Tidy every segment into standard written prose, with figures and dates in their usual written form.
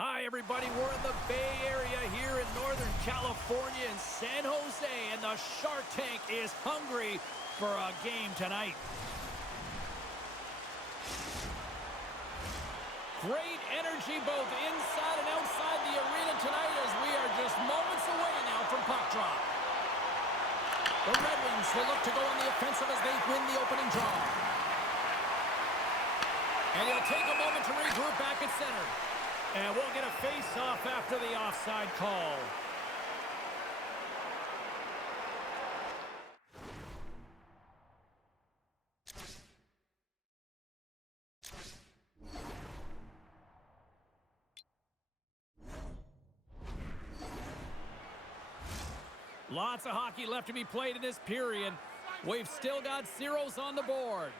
Hi, everybody. We're in the Bay Area here in Northern California in San Jose, and the Shark Tank is hungry for a game tonight. Great energy both inside and outside the arena tonight as we are just moments away now from puck drop. The Red Wings will look to go on the offensive as they win the opening draw. And he'll take a moment to regroup back at center. And we'll get a face-off after the offside call. Lots of hockey left to be played in this period. We've still got zeros on the board.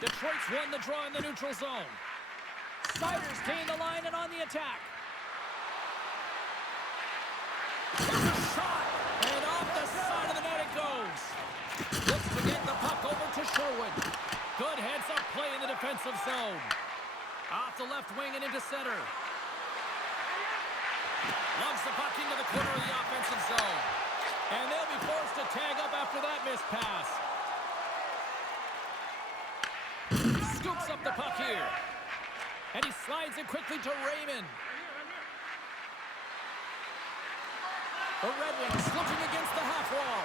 Detroit's won the draw in the neutral zone. Siders gain the line and on the attack. There's a shot, and off the side of the net it goes. Looks to get the puck over to Sherwood. Good heads-up play in the defensive zone. Off the left wing and into center. Loves the puck into the corner of the offensive zone. And they'll be forced to tag up after that missed pass. Scoops up the puck here. And he slides it quickly to Raymond. The Red Wings looking against the half wall.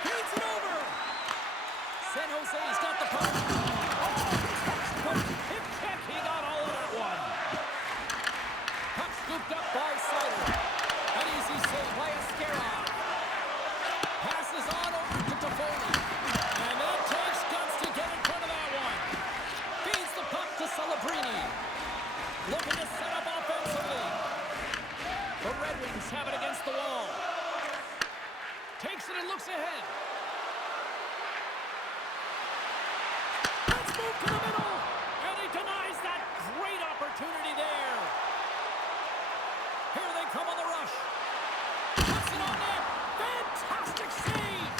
Feeds it over. San Jose's got the puck. Oh, hip check. He got all of that one. Puck scooped up by Sider. An easy save by Askarov. Passes on over to Toffoli. And that takes guts to get in front of that one. Feeds the puck to Celebrini. Looking to set up offensively. The Red Wings have it against the wall. Takes it and looks ahead. Let's move to the middle. And he denies that great opportunity there. Here they come on the rush. Puts it on net. Fantastic save.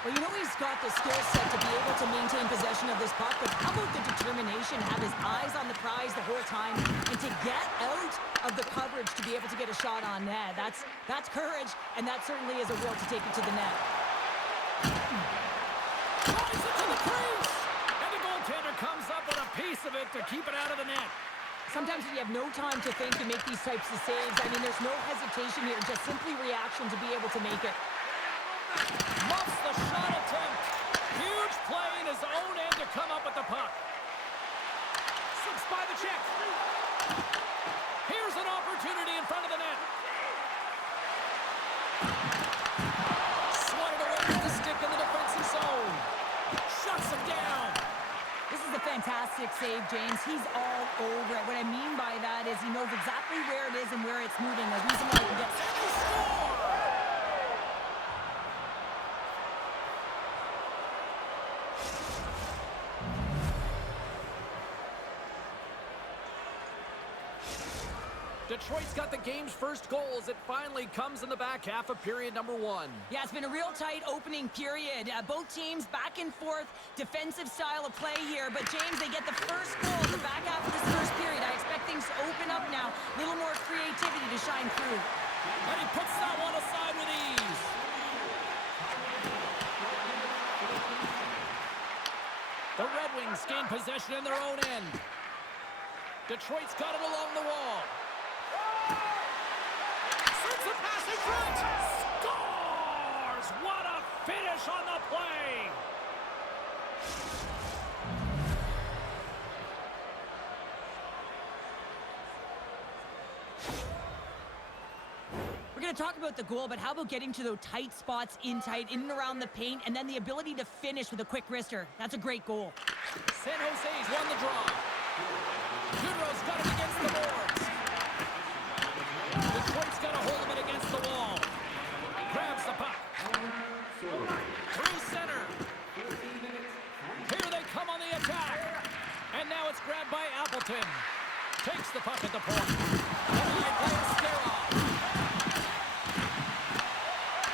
Well, you know he's got the skill set to be able to maintain possession of this puck, but how about the determination, have his eyes on the prize the whole time, and to get out of the coverage to be able to get a shot on net. That's courage, and that certainly is a will to take it to the net. Drives it to the crease. And the goaltender comes up with a piece of it to keep it out of the net. Sometimes when you have no time to think and make these types of saves, I mean, there's no hesitation here, just simply reaction to be able to make it. Muffs the shot attempt. Huge play in his own end to come up with the puck. Slips by the check. Here's an opportunity in front of the net. Swatted away with the stick in the defensive zone. Shuts him down. This is a fantastic save, James. He's all over it. What I mean by that is he knows exactly where it is and where it's moving. The reason why he can get... Score! Detroit's got the game's first goal as it finally comes in the back half of period number one. Yeah, it's been a real tight opening period. Both teams back and forth, defensive style of play here. But, James, they get the first goal in the back half of this first period. I expect things to open up now. A little more creativity to shine through. And he puts that one aside with ease. The Red Wings gain possession in their own end. Detroit's got it along the wall. Sends a pass in front. Scores! What a finish on the play! We're going to talk about the goal, but how about getting to those tight spots in and around the paint, and then the ability to finish with a quick wrister. That's a great goal. San Jose's won the draw. Goodrow's got it against the boards. Detroit's got a hold of it against the wall. Grabs the puck. Through center. Here they come on the attack. And now it's grabbed by Appleton. Takes the puck at the point. Denied by Askarov.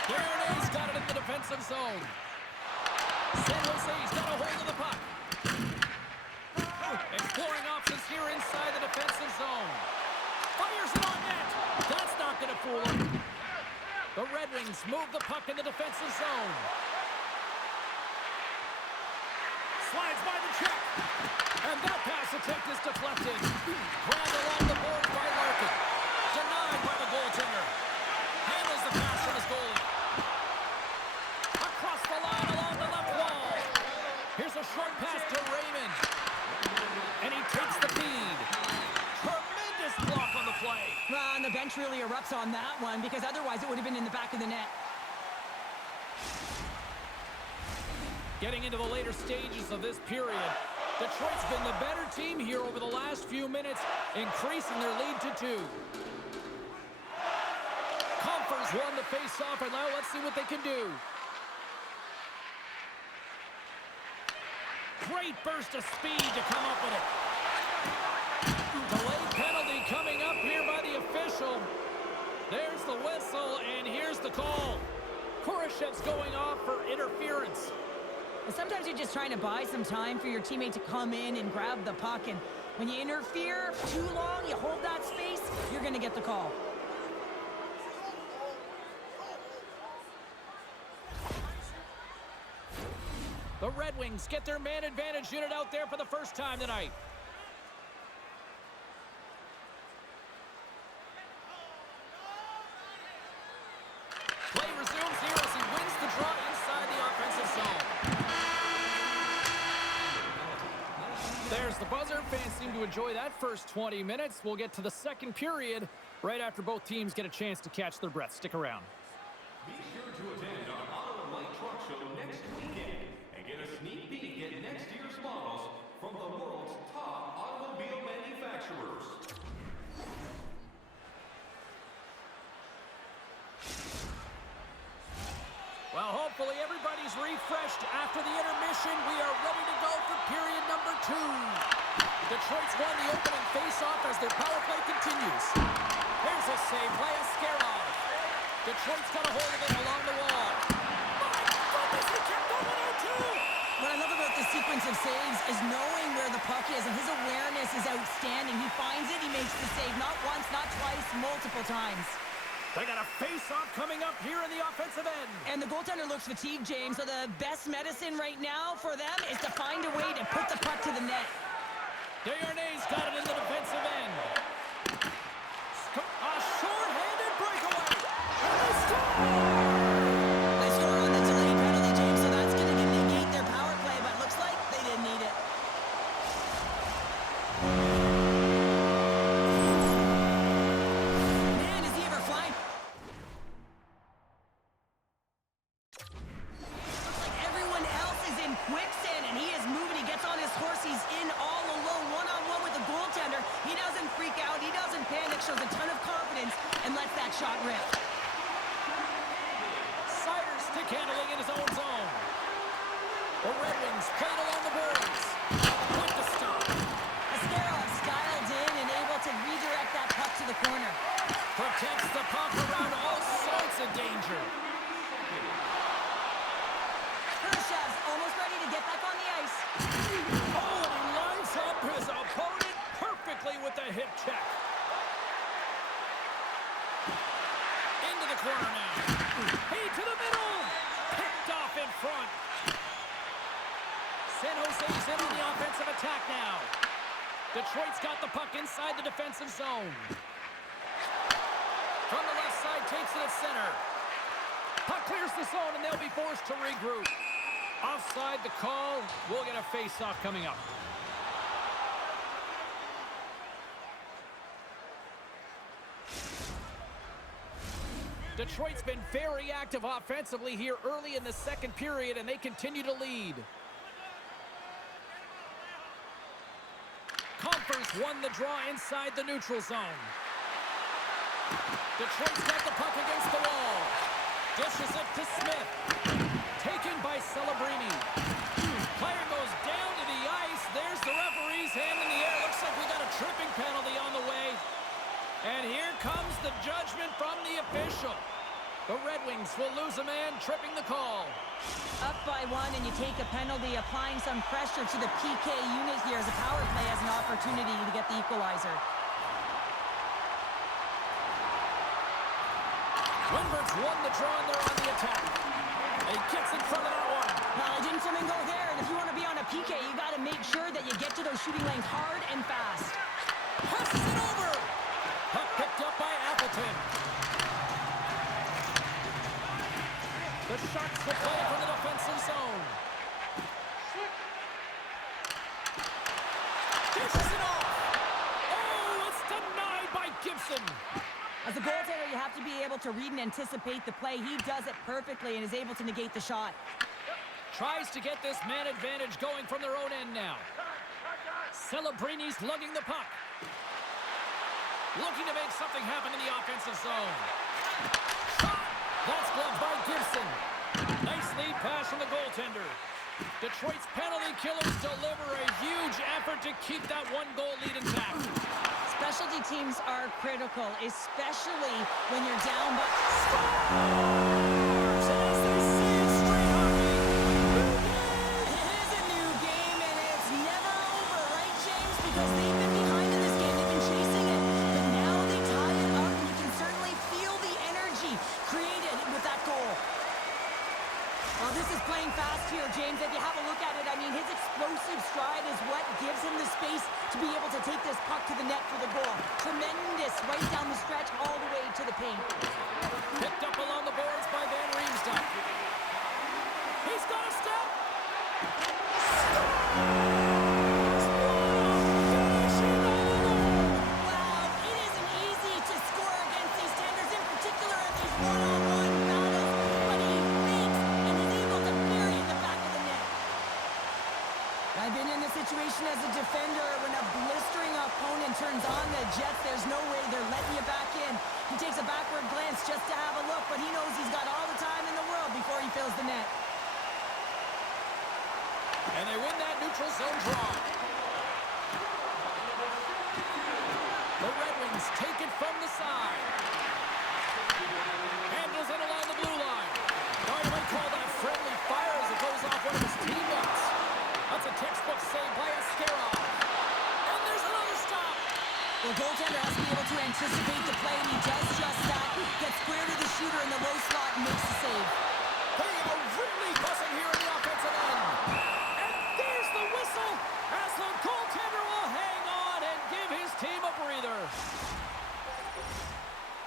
Guernet's got it in the defensive zone. San Jose's got a hold of the puck. Exploring options here inside fool him. The Red Wings move the puck in the defensive zone. Slides by the check. And that pass attempt is deflected. Grabbed along the boards by Larkin. Denied by the goaltender. Handles the pass from his goalie. Across the line along the left wall. Here's a short pass to Raymond. And he takes the feed. Tremendous block on the play. Well, and the bench really erupts on that one because otherwise it would have been in the back of the net. Getting into the later stages of this period, Detroit's been the better team here over the last few minutes, increasing their lead to 2. Comfers won the face-off, and now let's see what they can do. Great burst of speed to come up with it. Delayed penalty coming up here by the official. There's the whistle, and here's the call. Kurashev's going off for interference. Sometimes you're just trying to buy some time for your teammate to come in and grab the puck, and when you interfere too long, you hold that space, you're going to get the call. The Red Wings get their man advantage unit out there for the first time tonight. Play resumes here as he wins the draw inside the offensive zone. There's the buzzer. Fans seem to enjoy that first 20 minutes. We'll get to the second period right after both teams get a chance to catch their breath. Stick around. Be sure to attend our Auto and Light Truck Show next weekend and get a sneak peek at next year's models from the world's top automobile manufacturers. Well, hopefully everybody's refreshed after the intermission. We are ready to go for period number 2. Detroit's won the opening faceoff as their power play continues. Here's a save by Askarov. Detroit's got a hold of it along the wall. My goodness, he kept going out too! What I love about this sequence of saves is knowing where the puck is, and his awareness is outstanding. He finds it, he makes the save, not once, not twice, multiple times. They got a face-off coming up here in the offensive end. And the goaltender looks fatigued, James, so the best medicine right now for them is to find a way to put the puck to the net. Desharnais got it in the defensive end. A short-handed breakaway. And they score! They score on the delayed penalty, James, so that's going to negate their power play, but looks like they didn't need it. Man, is he ever flying? Looks like everyone else is in quicksand, and he is moving. He gets on his horse. He's in all alone, one-on-one with the goaltender. He doesn't freak out. He doesn't panic. Shows a ton of confidence and lets that shot rip. Sider stick handling in his own zone. The Red Wings played along the boards. Quick to stop. Askarov styled in and able to redirect that puck to the corner. Protects the puck around all sorts of danger. Kurashev's almost ready to get back on the ice. Oh, and he lines up his opponent perfectly with the hip check. Into the corner now. He to the middle. Picked off in front. San Jose's in on the offensive attack now. Detroit's got the puck inside the defensive zone. From the left side, takes it at center. Puck clears the zone, and they'll be forced to regroup. Offside the call. We'll get a face-off coming up. Detroit's been very active offensively here early in the second period, and they continue to lead. Comfers won the draw inside the neutral zone. Detroit's got the puck against the wall. Dishes it to Smith. Taken by Celebrini. Player goes down to the ice. There's the referee's hand in the air. Looks like we got a tripping penalty on the way. And here comes the judgment from the official. The Red Wings will lose a man, tripping the call. Up by 1, and you take a penalty, applying some pressure to the PK unit here as a power play has an opportunity to get the equalizer. Wenberg's won the draw and they're on the attack. And he gets in front of that one. Well, it didn't flamingo there, and if you want to be on a PK, you got to make sure that you get to those shooting lanes hard and fast. Passes it over. Puck picked up by Appleton. The Sharks will play from the defensive zone. Dishes it off. Oh, it's denied by Gibson. As a goaltender, you have to be able to read and anticipate the play. He does it perfectly and is able to negate the shot. Tries to get this man advantage going from their own end now. Celebrini's lugging the puck. Looking to make something happen in the offensive zone. Shot! That's blocked by Gibson. Nice lead pass from the goaltender. Detroit's penalty killers deliver a huge effort to keep that one-goal lead intact. Specialty teams are critical, especially when you're down by... Scores! As they say it straight hockey. It is a new game, and it's never over, right, James? Because they've been behind in this game. They've been chasing it. But now they tie it up, and you can certainly feel the energy created with that goal. Well, this is playing fast here, James. If you have a look at it, I mean, his explosive stride is what gives him the space to be able to take this puck to the net for the goal. Tremendous right down the stretch all the way to the paint. Picked up along the boards by Van Riemsdyk. He's got a step. Wow, it isn't easy to score against these standards, in particular in these one-on-one battles, but he fakes and is able to bury in the back of the net. I've been in this situation as a defender. When a blistering opponent turns on the Jets, there's no way they're letting you back in. He takes a backward glance just to have a look, but he knows he's got all the time in the world before he fills the net. And they win that neutral zone draw. The Red Wings take it from the side. Handles it along the blue line. Guard might call that friendly fire as it goes off one of his teammates. That's a textbook save by Askarov. And there's another stop. The goaltender has to be able to anticipate the play, and he does just that. Gets square to the shooter in the low slot and makes the save. They are really buzzing here in the offensive end. And there's the whistle as the goaltender will hang on and give his team a breather.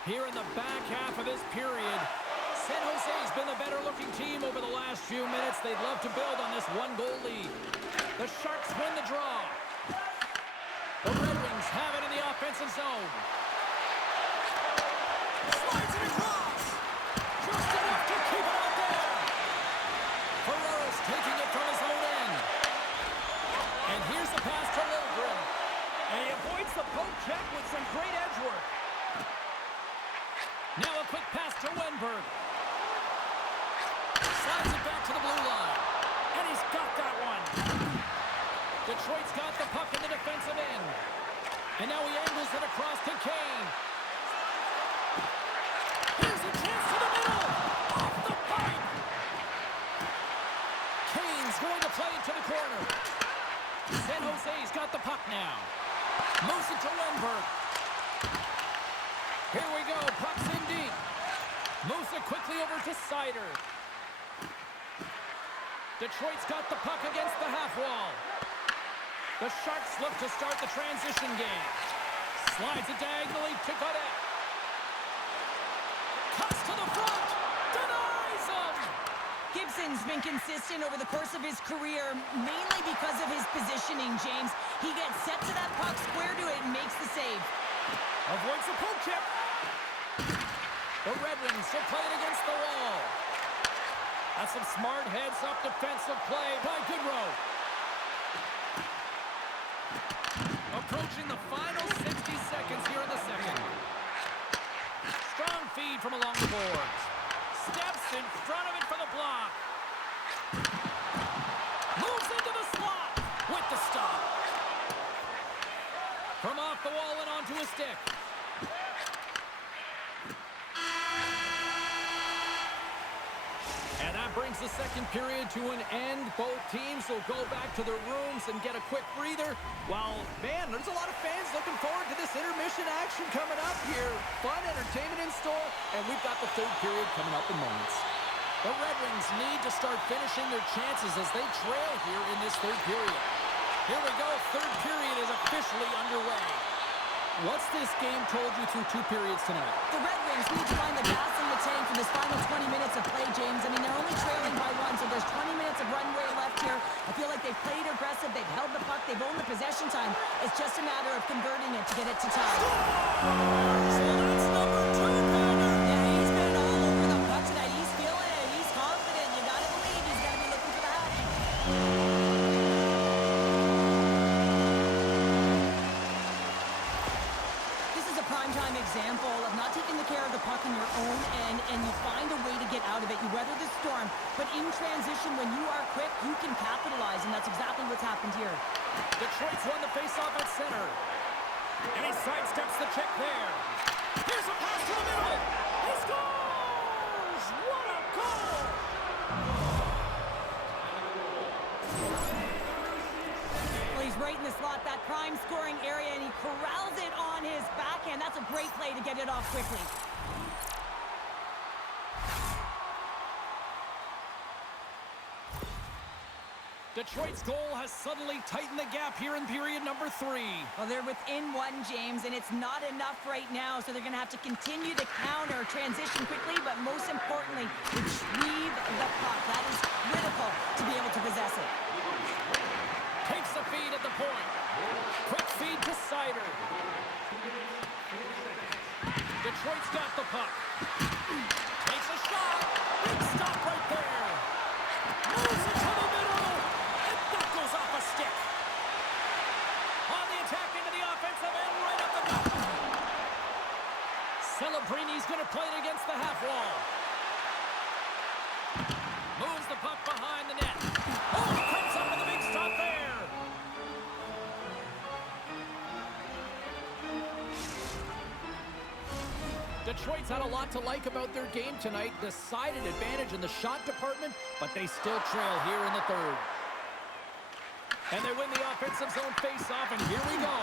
Here in the back half of this period, San Jose's been the better-looking team over the last few minutes. They'd love to build on this one-goal lead. The Sharks win the draw. The Red Wings have it in the offensive zone. Slides it across. Just enough to keep it out there. Ferrero's taking it from his own end. And here's the pass to Lilgren. And he avoids the poke check with some great edge work. Now a quick pass to Wenberg. Slides it back to the blue line. And he's got that one. Detroit's got the puck in the defensive end. And now he angles it across to Kane. Here's a chance to the middle. Off the pipe. Kane's going to play it to the corner. San Jose's got the puck now. Moves it to Wenberg. Here we go. Puck's in deep. Moves it quickly over to Sider. Detroit's got the puck against the half wall. The Sharks look to start the transition game. Slides it diagonally to Godet. Cuts to the front. Denies him. Gibson's been consistent over the course of his career, mainly because of his positioning, James. He gets set to that puck, square to it, and makes the save. Avoids the poke check. The Red Wings will play it against the wall. That's some smart heads-up defensive play by Goodrow. Approaching the final 60 seconds here in the second. Strong feed from along the boards. Steps in front of it for the block. Moves into the slot with the stop. From off the wall and onto a stick. And that brings the second period to an end. Both teams will go back to their rooms and get a quick breather. Well, man, there's a lot of fans looking forward to this intermission action coming up here. Fun entertainment in store, and we've got the third period coming up in moments. The Red Wings need to start finishing their chances as they trail here in this third period. Here we go. Third period is officially underway. What's this game told you through 2 periods tonight? The Red Wings need to find the gas in the tank for this final 20 minutes of play, James. I mean, they're only trailing by 1, so there's 20 minutes of runway left here. I feel like they've played aggressive. They've held the puck. They've owned the possession time. It's just a matter of converting it to get it to tie. So that's number 2, Banner. Yeah, he's been all over the puck tonight. He's feeling it. He's confident. You got to believe he's going to be looking for the hat. Prime example of not taking the care of the puck in your own end, and you find a way to get out of it. You weather the storm, but in transition, when you are quick, you can capitalize, and that's exactly what's happened here. Detroit's won the faceoff at center. And he sidesteps the check there. Here's a pass to the middle. He scores! What a goal! Well, he's right in the slot, that prime scoring area, and he corrals it on his backhand. That's a great play to get it off quickly. Detroit's goal has suddenly tightened the gap here in period number 3. Well, they're within 1, James, and it's not enough right now, so they're going to have to continue to counter, transition quickly, but most importantly, retrieve the puck. That is critical to be able to possess it. Takes the feed at the point. Quick feed to Sider. Detroit's got the puck. Takes a shot. Big stop right there. Moves it to the middle. And that goes off a stick. On the attack into the offensive end, right up the gut. Celebrini's going to play it against the half wall. Moves the puck behind the net. Oh, he comes up with a big stop there. Detroit's had a lot to like about their game tonight. Decided advantage in the shot department, but they still trail here in the third. And they win the offensive zone face-off, and here we go.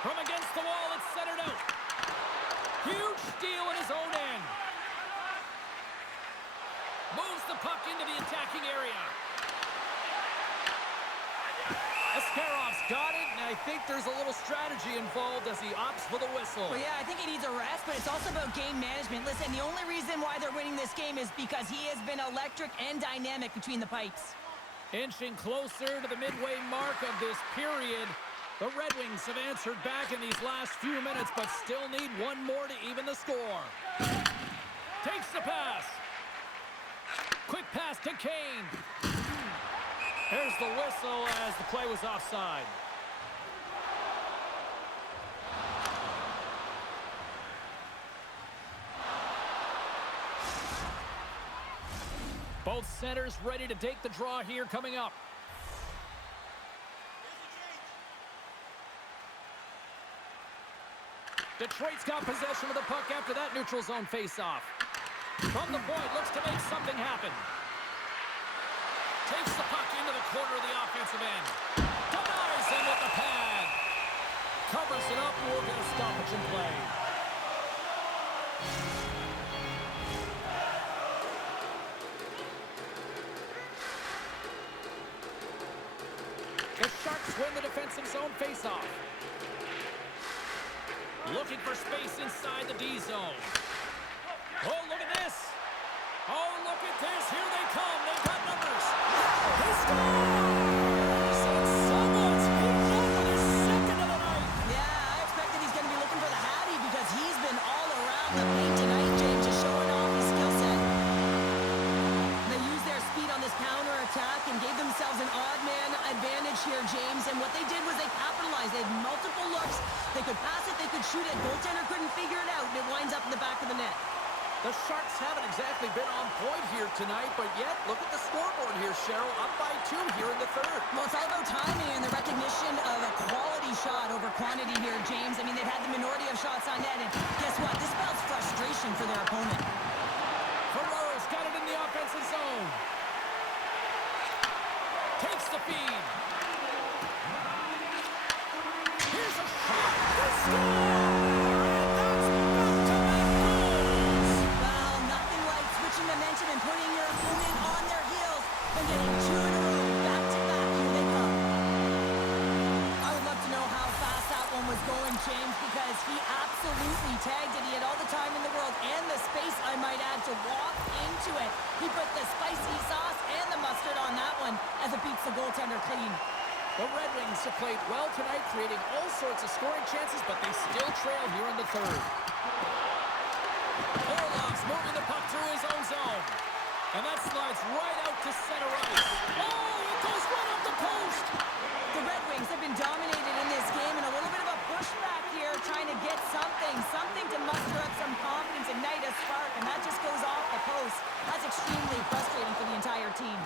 From against the wall, it's centered out. Huge steal in his own end. Moves the puck into the attacking area. Ascarov's got it, and I think there's a little strategy involved as he opts for the whistle. Well, yeah, I think he needs a rest, but it's also about game management. Listen, the only reason why they're winning this game is because he has been electric and dynamic between the pipes. Inching closer to the midway mark of this period. The Red Wings have answered back in these last few minutes, but still need one more to even the score. Takes the pass. Quick pass to Kane. There's the whistle as the play was offside. Both centers ready to take the draw here coming up. Detroit's got possession of the puck after that neutral zone faceoff. From the point, looks to make something happen. Takes the puck into the corner of the offensive end. Denies him with the pad. Covers it up, we'll get a stoppage in play. The Sharks win the defensive zone faceoff. Looking for space inside the D zone. Oh, look at this. Oh, look at this. Here they come. They've got numbers. He scores! And someone's picked up for the second of the night. Yeah, I expected he's going to be looking for the Hattie because he's been all around the paint tonight, James, just showing off his skill set. They used their speed on this counter-attack and gave themselves an odd-man advantage here, James, and what they did was they capitalized. They had multiple looks. They could pass it, they could shoot it. Goaltender couldn't figure it out, and it winds up in the back of the net. The Sharks haven't exactly been on point here tonight, but yet, look at the scoreboard here, Cheryl. Up by 2 here in the third. Well, it's all about timing and the recognition of a quality shot over quantity here, James. I mean, they've had the minority of shots on net, and guess what? This spells frustration for their opponent. Ferraro's got it in the defensive zone. Takes the feed. Here's a shot. They score! And that's back-to-back goals. Well, nothing like switching momentum and putting your opponent on their heels and getting two in a row, back-to-back. Here they come. I would love to know how fast that one was going, James, because he absolutely tagged it. He had all the time in the world and the space, I might add, to walk into it. He put the spicy sauce and the mustard on that one as it beats the goaltender clean. The Red Wings have played well tonight, creating all sorts of scoring chances, but they still trail here in the third. Orlov's moving the puck through his own zone. And that slides right out to center ice. Oh, it goes right up the post. The Red Wings have been dominated in this game, and a little bit of a pushback here, trying to get something to muster up some confidence, ignite a spark, and that just goes off the post. That's extremely frustrating for the entire team.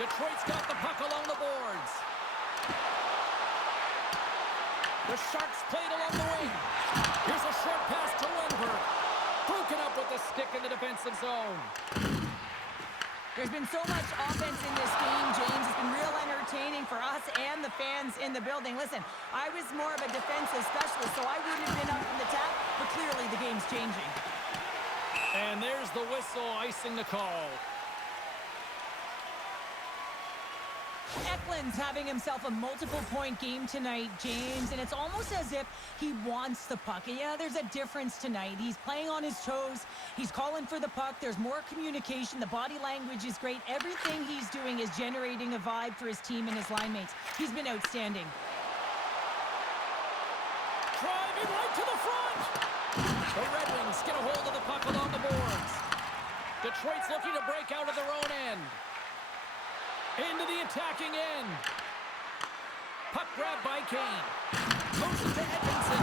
Detroit's got the puck along the boards. The Sharks played along the wing. Here's a short pass to Lindbergh. Broken up with the stick in the defensive zone. There's been so much offense in this game, James. It's been real entertaining for us and the fans in the building. Listen, I was more of a defensive specialist, so I wouldn't have been up from the tap, but clearly the game's changing. And there's the whistle icing the call. Eklund's having himself a multiple-point game tonight, James, and it's almost as if he wants the puck. And yeah, there's a difference tonight. He's playing on his toes. He's calling for the puck. There's more communication. The body language is great. Everything he's doing is generating a vibe for his team and his line mates. He's been outstanding. Driving right to the front. The Red Wings get a hold of the puck along the boards. Detroit's looking to break out of their own end. Into the attacking end. Puck grab by Kane. Moves it to Edmondson.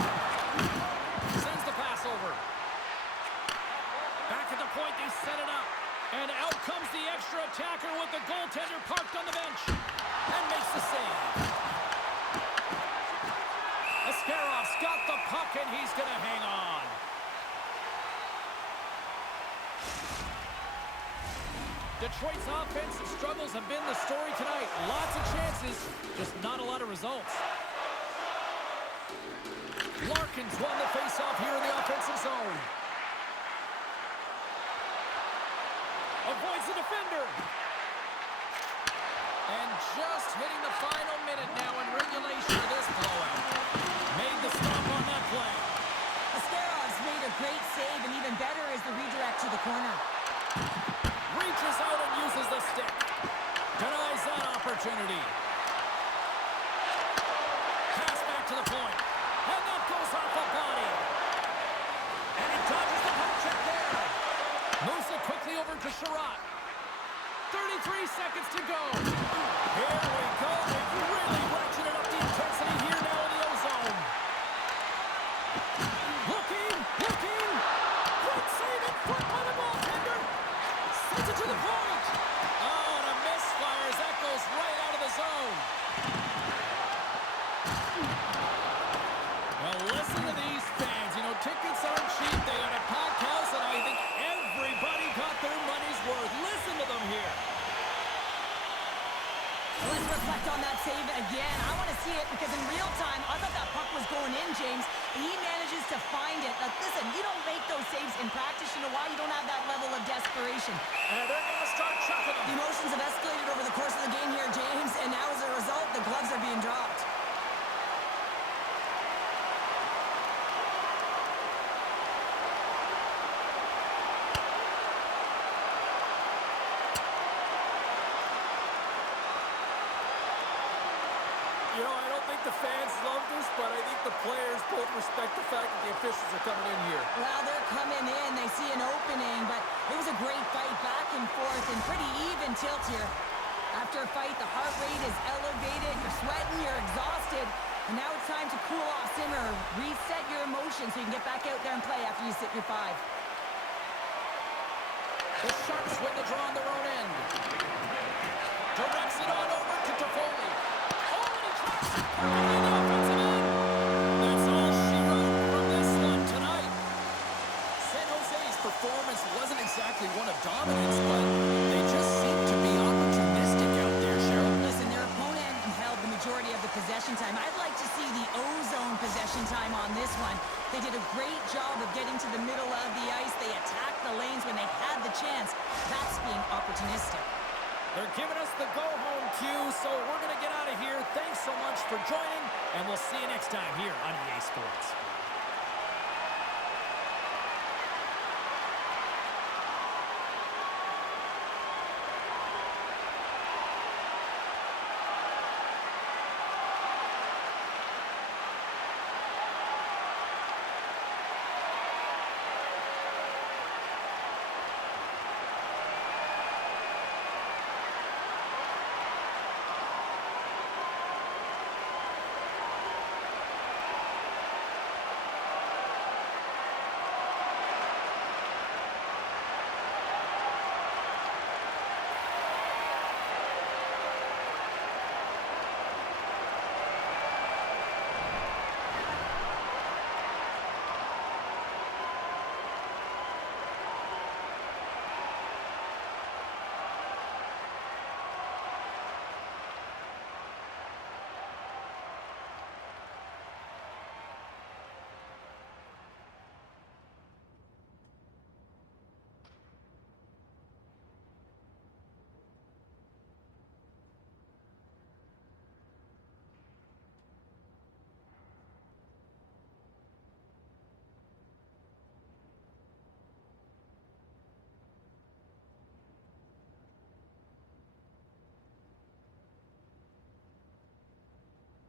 Sends the pass over. Back at the point, they set it up. And out comes the extra attacker with the goaltender parked on the bench. And makes the save. Ascarov's got the puck, and he's going to hang on. Detroit's offensive struggles have been the story tonight. Lots of chances, just not a lot of results. Larkin's won the faceoff here in the offensive zone. Avoids the defender. And just hitting the final minute now in regulation of this blowout. Made the stop on that play. Ascarov's made a great save, and even better is the redirect to the corner. Reaches out and uses the stick. Denies that opportunity. Pass back to the point. And that goes off a body. And he dodges the poke check there. Moves it quickly over to Sherratt. 33 seconds to go. Here we go. They've really ratcheted up the intensity here now in the ozone. Looking. Great save in front by the goaltender. Sends it to the point. Oh, and a misfire as that goes right out of the zone. Well, listen to these fans. You know, tickets aren't cheap. They got a packed house, and I think everybody got their money's worth. Listen to them here. Let's reflect on that save again. I want to see it because in real time, I thought that puck was going in, James. He manages to find it. Now, listen, you don't make those saves in practice. You know why? You don't have that level of desperation. And they're going to start chucking them. The emotions have escalated over the course of the game here, James, and now as a result, the gloves are being dropped. You know, I don't think the fans love this, but I think the players both respect the fact that the officials are coming in here. Well, they're coming in. They see an opening, but it was a great fight back and forth and pretty even tilt here. After a fight, the heart rate is elevated. You're sweating. You're exhausted. And now it's time to cool off, simmer, reset your emotions so you can get back out there and play after you sit your 5. The Sharks win the draw on their own end. Directs it on over to Toffoli. Oh, and he tracks it. Perfectly in the offensive end. That's all she wrote from this one tonight. San Jose's performance wasn't exactly one of dominance, but possession time. I'd like to see the O-zone possession time on this one. They did a great job of getting to the middle of the ice. They attacked the lanes when they had the chance. That's being opportunistic. They're giving us the go-home cue, so we're going to get out of here. Thanks so much for joining, and we'll see you next time here on EA Sports.